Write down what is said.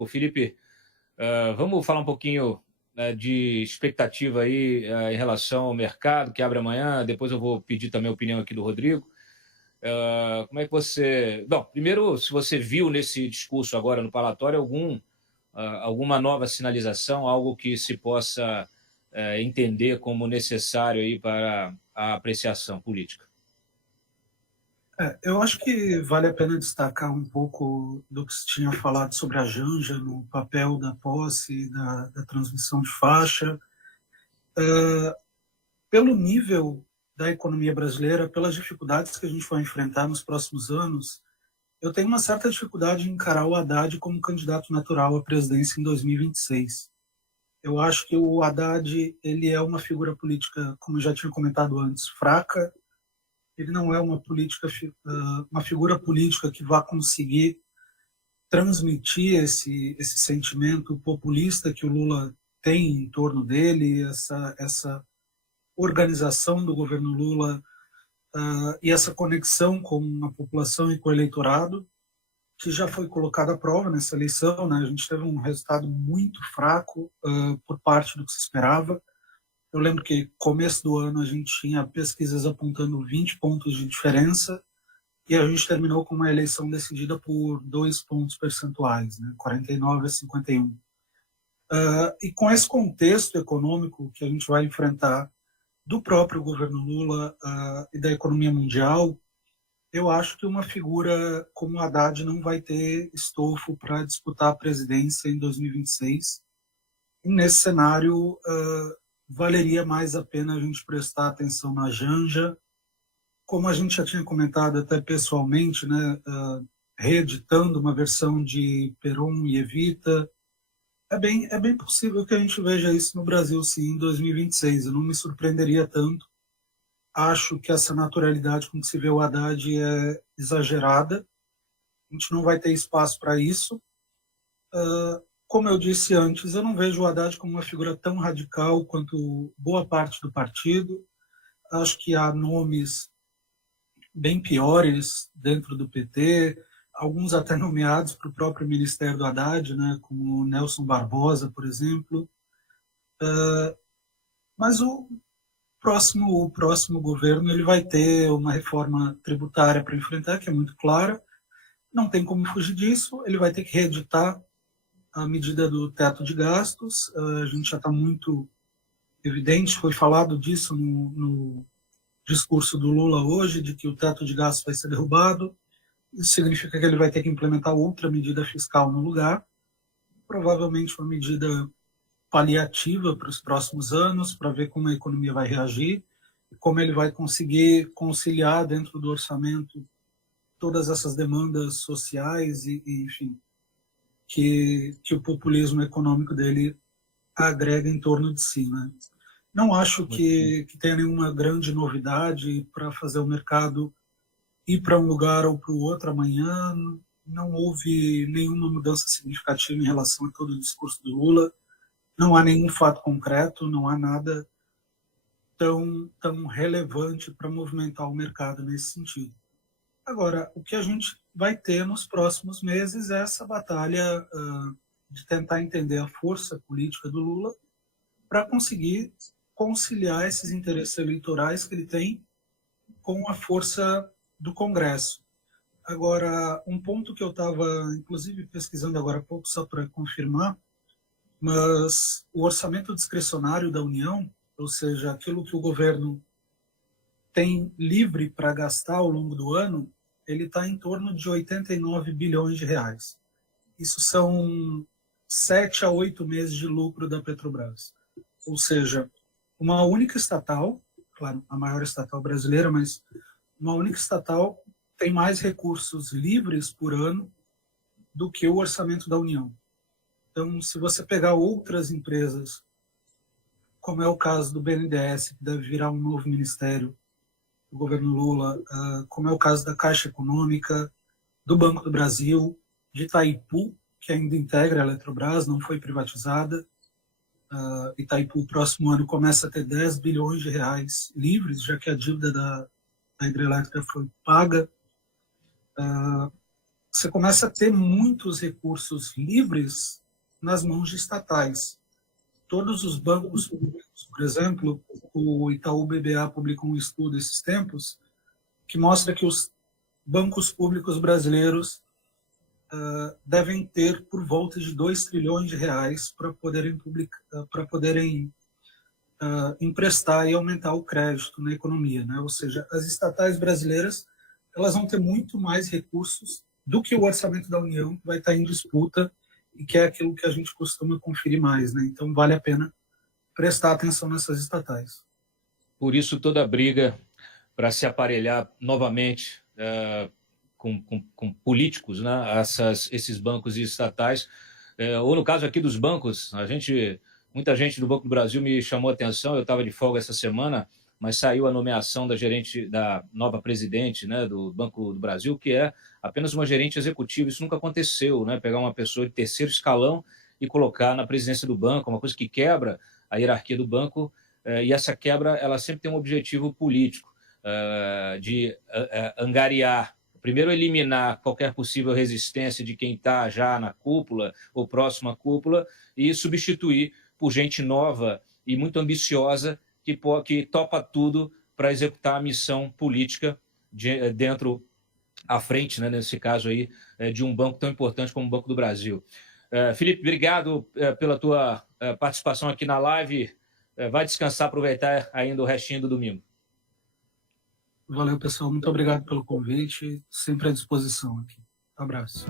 Ô Felipe, vamos falar um pouquinho, né, de expectativa aí, em relação ao mercado que abre amanhã, depois eu vou pedir também a opinião aqui do Rodrigo. Como é que você... Bom, primeiro, se você viu nesse discurso agora no palatório alguma nova sinalização, algo que se possa entender como necessário aí para a apreciação política. Eu acho que vale a pena destacar um pouco do que se tinha falado sobre a Janja no papel da posse, da transmissão de faixa. Pelo nível da economia brasileira, pelas dificuldades que a gente vai enfrentar nos próximos anos, eu tenho uma certa dificuldade em encarar o Haddad como candidato natural à presidência em 2026. Eu acho que o Haddad ele é uma figura política, como eu já tinha comentado antes, fraca. Ele não é uma figura política que vá conseguir transmitir esse sentimento populista que o Lula tem em torno dele, essa organização do governo Lula e essa conexão com a população e com o eleitorado, que já foi colocada à prova nessa eleição. Né? A gente teve um resultado muito fraco por parte do que se esperava. Eu lembro que começo do ano a gente tinha pesquisas apontando 20 pontos de diferença e a gente terminou com uma eleição decidida por 2 pontos percentuais, né? 49 a 51. E com esse contexto econômico que a gente vai enfrentar do próprio governo Lula e da economia mundial, eu acho que uma figura como o Haddad não vai ter estofo para disputar a presidência em 2026. E nesse cenário, valeria mais a pena a gente prestar atenção na Janja, como a gente já tinha comentado até pessoalmente, né, reeditando uma versão de Perón e Evita. É bem possível que a gente veja isso no Brasil, sim, em 2026. Eu não me surpreenderia tanto. Acho que essa naturalidade com que se vê o Haddad é exagerada. A gente não vai ter espaço para isso. Como eu disse antes, eu não vejo o Haddad como uma figura tão radical quanto boa parte do partido. Acho que há nomes bem piores dentro do PT, alguns até nomeados para o próprio ministério do Haddad, né, como Nelson Barbosa, por exemplo. Mas o próximo governo ele vai ter uma reforma tributária para enfrentar, que é muito clara, não tem como fugir disso, ele vai ter que reeditar a medida do teto de gastos. A gente já está muito evidente, foi falado disso no discurso do Lula hoje, de que o teto de gastos vai ser derrubado. Isso significa que ele vai ter que implementar outra medida fiscal no lugar, provavelmente uma medida paliativa para os próximos anos, para ver como a economia vai reagir, como ele vai conseguir conciliar dentro do orçamento todas essas demandas sociais enfim, que o populismo econômico dele agrega em torno de si. Né? Não acho que tenha nenhuma grande novidade para fazer o mercado ir para um lugar ou para o outro amanhã. Não houve nenhuma mudança significativa em relação a todo o discurso do Lula. Não há nenhum fato concreto, não há nada tão relevante para movimentar o mercado nesse sentido. Agora, o que a gente vai ter nos próximos meses é essa batalha de tentar entender a força política do Lula para conseguir conciliar esses interesses eleitorais que ele tem com a força do Congresso. Agora, um ponto que eu estava, inclusive, pesquisando agora há pouco, só para confirmar, mas o orçamento discricionário da União, ou seja, aquilo que o governo tem livre para gastar ao longo do ano, ele está em torno de 89 bilhões de reais. Isso são 7 a 8 meses de lucro da Petrobras. Ou seja, uma única estatal, claro, a maior estatal brasileira, mas uma única estatal tem mais recursos livres por ano do que o orçamento da União. Então, se você pegar outras empresas, como é o caso do BNDES, que deve virar um novo ministério do governo Lula, como é o caso da Caixa Econômica, do Banco do Brasil, de Itaipu, que ainda integra a Eletrobras, não foi privatizada. Itaipu, próximo ano, começa a ter 10 bilhões de reais livres, já que a dívida da hidrelétrica foi paga. você começa a ter muitos recursos livres nas mãos de estatais. Todos os bancos públicos, por exemplo, o Itaú BBA publicou um estudo esses tempos que mostra que os bancos públicos brasileiros devem ter por volta de 2 trilhões de reais para poderem emprestar e aumentar o crédito na economia, né? Ou seja, as estatais brasileiras elas vão ter muito mais recursos do que o orçamento da União, que vai estar em disputa e que é aquilo que a gente costuma conferir mais, né? Então vale a pena prestar atenção nessas estatais. Por isso toda a briga para se aparelhar novamente com políticos, né? Esses bancos estatais, ou no caso aqui dos bancos, muita gente do Banco do Brasil me chamou a atenção, eu estava de folga essa semana, mas saiu a nomeação da nova presidente, né, do Banco do Brasil, que é apenas uma gerente executiva. Isso nunca aconteceu, né? Pegar uma pessoa de terceiro escalão e colocar na presidência do banco, uma coisa que quebra a hierarquia do banco, e essa quebra ela sempre tem um objetivo político, de angariar, primeiro eliminar qualquer possível resistência de quem está já na cúpula ou próximo à cúpula e substituir por gente nova e muito ambiciosa que topa tudo para executar a missão política dentro, à frente, né, nesse caso aí, de um banco tão importante como o Banco do Brasil. Felipe, obrigado pela tua participação aqui na live. Vai descansar, aproveitar ainda o restinho do domingo. Valeu, pessoal. Muito obrigado pelo convite. Sempre à disposição aqui. Um abraço.